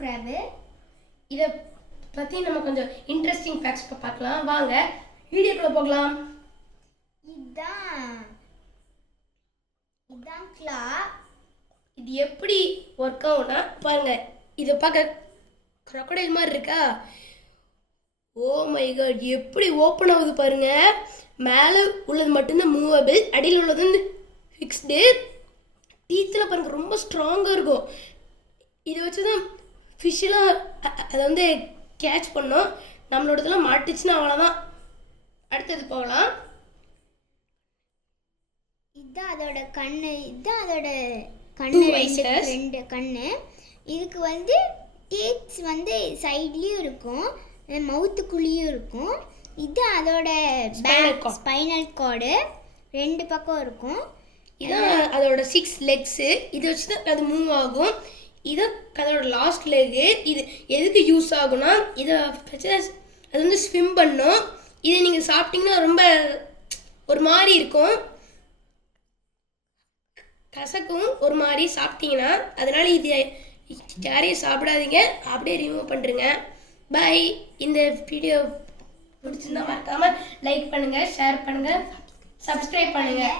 Graph. இதை பற்றி நம்ம கொஞ்சம் இன்ட்ரெஸ்டிங் ஃபேக்ட்ஸ் பார்க்கலாம். வாங்க வீடியோக்குள்ளே போகலாம். இதான் கிளா. இது எப்படி ஒர்க் ஆகும்னா பாருங்க, இதை பார்க்க crocodile மாதிரி இருக்கா? ஓ மை காட், எப்படி ஓப்பன் ஆகுது பாருங்க. மேலே உள்ளது மட்டும்தான் மூவபிள், அடியில் உள்ளது வந்து ஃபிக்ஸ்டு. டீத்தில் பாருங்க ரொம்ப ஸ்ட்ராங்காக இருக்கும். இதை வச்சு தான் ஃபிஷ்ஷெலாம் அதை வந்து கேட்ச் பண்ணோம். நம்மளோடதெல்லாம் மாட்டுச்சுன்னா அவ்வளோதான். அடுத்தது போகலாம். இதுதான் அதோட கண்ணு. இதுதான் அதோட கண்ணு, ரெண்டு கண்ணு. இதுக்கு வந்து டீத்ஸ் வந்து சைட்லேயும் இருக்கும், மவுத்துக்குள்ளேயும் இருக்கும். இது அதோட ஸ்பைனல் கார்டு, ரெண்டு பக்கம் இருக்கும். இதான் அதோட 6 லெக்ஸு. இதை வச்சு தான் அது மூவ் ஆகும். இதான் அதோட லாஸ்ட் லெக்கு. இது எதுக்கு யூஸ் ஆகும்னா, இதை வச்சு அது வந்து ஸ்விம் பண்ணும். இதை நீங்கள் சாப்பிட்டீங்கன்னா ரொம்ப ஒரு மாதிரி இருக்கும், கசக்கும் ஒரு மாதிரி சாப்பிட்டீங்கன்னா. அதனால இது யாரையும் சாப்பிடாதீங்க, அப்படியே ரிமூவ் பண்ணுறங்க. பை. இந்த வீடியோ பிடிச்சிருந்தா மறக்காமல் லைக் பண்ணுங்கள், ஷேர் பண்ணுங்கள், சப்ஸ்கிரைப் பண்ணுங்கள்.